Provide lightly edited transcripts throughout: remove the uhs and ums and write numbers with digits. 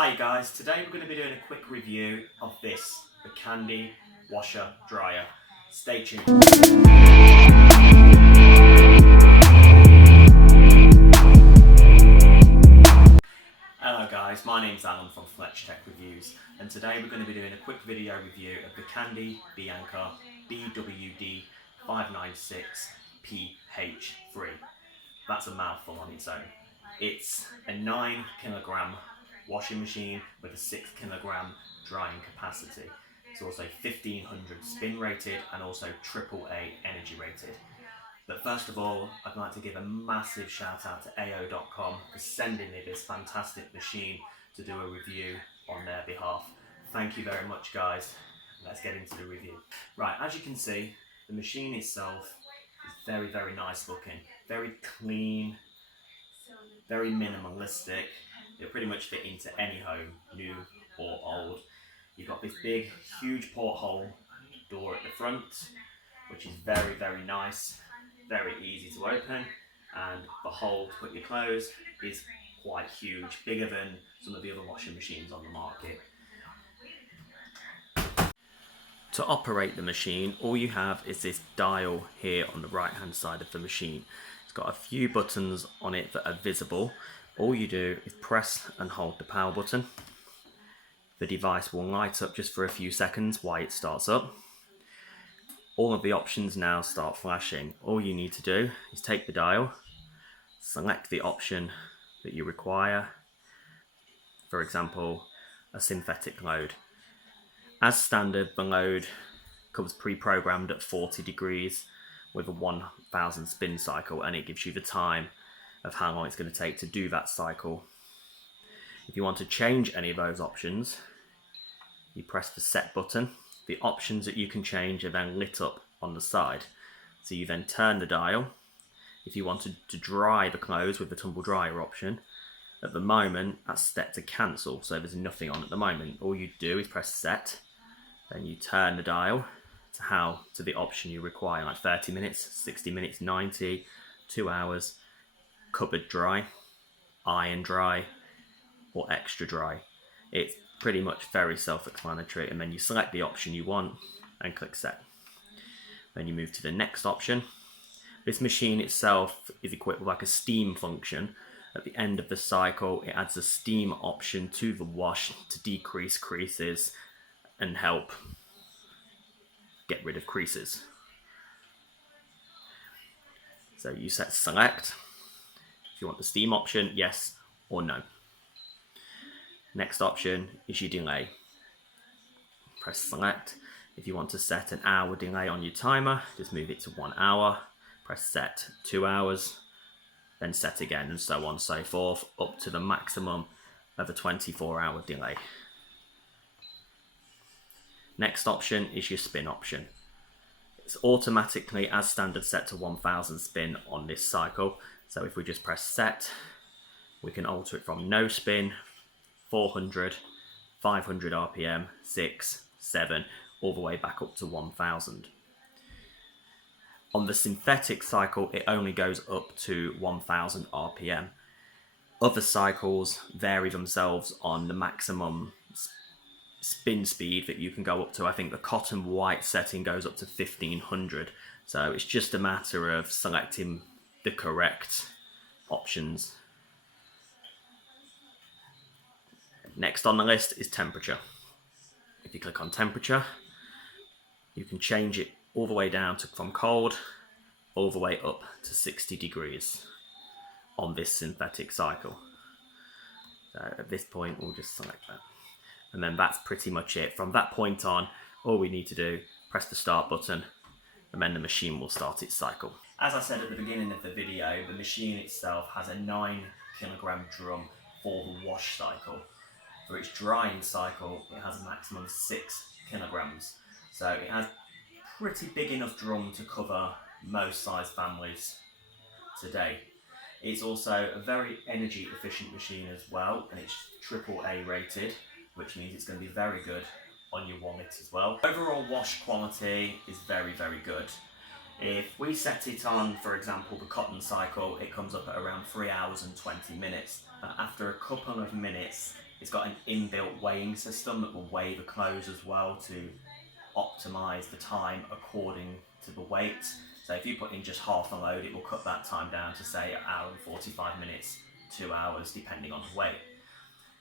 Hi guys, today we're going to be doing a quick review of this, the Candy Washer Dryer. Stay tuned. Hello guys, my name's Alan from Fletch Tech Reviews, and today we're going to be doing a quick video review of the Candy Bianca BWD 596 PH3. That's a mouthful on its own. It's a 9 kilogram washing machine with a 6 kilogram drying capacity. It's also 1500 spin rated and also AAA energy rated. But first of all, I'd like to give a massive shout out to AO.com for sending me this fantastic machine to do a review on their behalf. Thank you very much guys. Let's get into the review. Right, as you can see, the machine itself is very nice looking, very clean, very minimalistic. It'll pretty much fit into any home, new or old. You've got this big, huge porthole door at the front, which is very nice, very easy to open, and the hole to put your clothes is quite huge, bigger than some of the other washing machines on the market. To operate the machine, all you have is this dial here on the right hand side of the machine. It's got a few buttons on it that are visible. All you do is press and hold the power button. The device will light up just for a few seconds while it starts up. All of the options now start flashing. All you need to do is take the dial, select the option that you require, for example, a synthetic load. As standard, the load comes pre-programmed at 40 degrees with a 1000 spin cycle, and it gives you the time of how long it's going to take to do that cycle. If you want to change any of those options, you press the set button. The options that you can change are then lit up on the side. So you then turn the dial. If you wanted to dry the clothes with the tumble dryer option, at the moment that's set to cancel, so there's nothing on at the moment. All you do is press set, then you turn the dial to the option you require, like 30 minutes, 60 minutes, 90, 2 hours, cupboard dry, iron dry, or extra dry. It's pretty much very self-explanatory, and then you select the option you want and click set. Then you move to the next option. This machine itself is equipped with like a steam function. At the end of the cycle, it adds a steam option to the wash to decrease creases and help get rid of creases. So you set select. If you want the steam option, yes or no. Next option is your delay. Press select. If you want to set an hour delay on your timer, just move it to 1 hour. Press set 2 hours, then set again, and so on and so forth, up to the maximum of a 24-hour delay. Next option is your spin option. It's automatically, as standard, set to 1000 spin on this cycle. So if we just press set, we can alter it from no spin, 400, 500 RPM, 6, 7, all the way back up to 1000. On the synthetic cycle, it only goes up to 1000 RPM. Other cycles vary themselves on the maximum spin speed that you can go up to. I think the cotton white setting goes up to 1500. So it's just a matter of selecting the correct options. Next on the list is temperature. If you click on temperature, you can change it all the way down from cold all the way up to 60 degrees on this synthetic cycle. So at this point, we'll just select that. And then that's pretty much it. From that point on, all we need to do, press the start button, and then the machine will start its cycle. As I said at the beginning of the video, the machine itself has a 9 kilogram drum for the wash cycle. For its drying cycle, it has a maximum of 6 kilograms. So it has pretty big enough drum to cover most size families today. It's also a very energy efficient machine as well, and it's AAA rated, which means it's going to be very good on your wallet as well. Overall wash quality is very good. If we set it on, for example, the cotton cycle, it comes up at around 3 hours and 20 minutes. But after a couple of minutes, It's got an inbuilt weighing system that will weigh the clothes as well to optimize the time according to the weight. So if you put in just half a load, it will cut that time down to say an hour and 45 minutes, 2 hours, depending on the weight.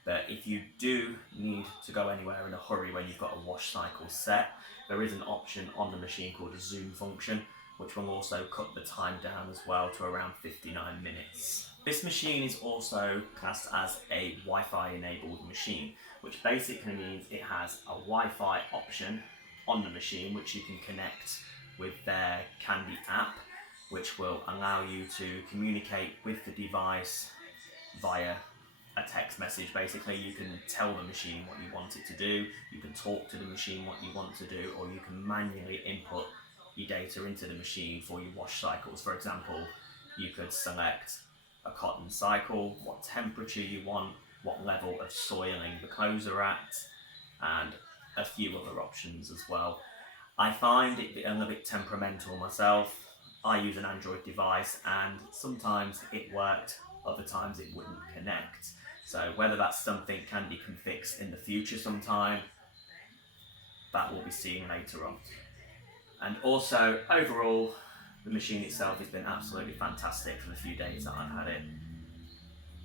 But if you do need to go anywhere in a hurry when you've got a wash cycle set, there is an option on the machine called a zoom function, which will also cut the time down as well to around 59 minutes. This machine is also classed as a Wi-Fi enabled machine, which basically means it has a Wi-Fi option on the machine which you can connect with their Candy app, which will allow you to communicate with the device via a text message. Basically, you can tell the machine what you want it to do, you can talk to the machine what you want to do, or you can manually input your data into the machine for your wash cycles. For example, you could select a cotton cycle, what temperature you want, what level of soiling the clothes are at, and a few other options as well. I find it a little bit temperamental myself. I use an Android device and sometimes it worked, other times it wouldn't connect. So whether that's something Candy can fix in the future sometime, that will be seen later on. And also, overall, the machine itself has been absolutely fantastic for the few days that I've had it.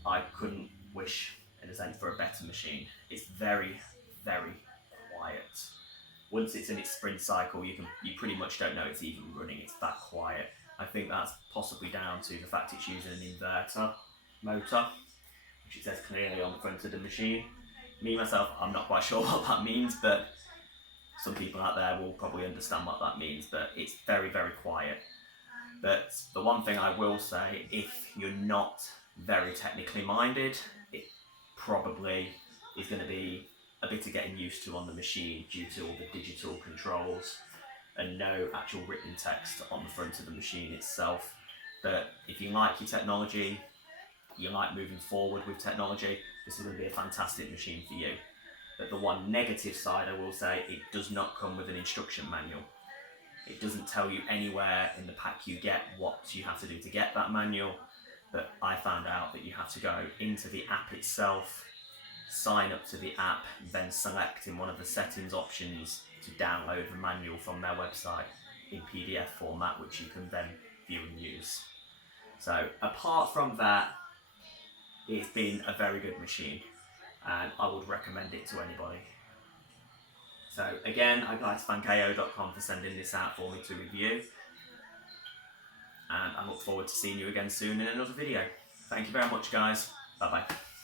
I couldn't wish in a sense for a better machine. It's very, very quiet. Once it's in its sprint cycle, you pretty much don't know it's even running. It's that quiet. I think that's possibly down to the fact it's using an inverter motor, which it says clearly on the front of the machine. Me, myself, I'm not quite sure what that means, but some people out there will probably understand what that means, but it's very, very quiet. But the one thing I will say, if you're not very technically minded, it probably is going to be a bit of getting used to on the machine due to all the digital controls and no actual written text on the front of the machine itself. But if you like your technology, you like moving forward with technology, this is going to be a fantastic machine for you. But the one negative side, I will say, it does not come with an instruction manual. It doesn't tell you anywhere in the pack you get what you have to do to get that manual, but I found out that you have to go into the app itself, sign up to the app, then select in one of the settings options to download the manual from their website in PDF format, which you can then view and use. So apart from that, it's been a very good machine and I would recommend it to anybody. So again, I'd like to thank AO.com for sending this out for me to review, and I look forward to seeing you again soon in another video. Thank you very much, guys. Bye bye.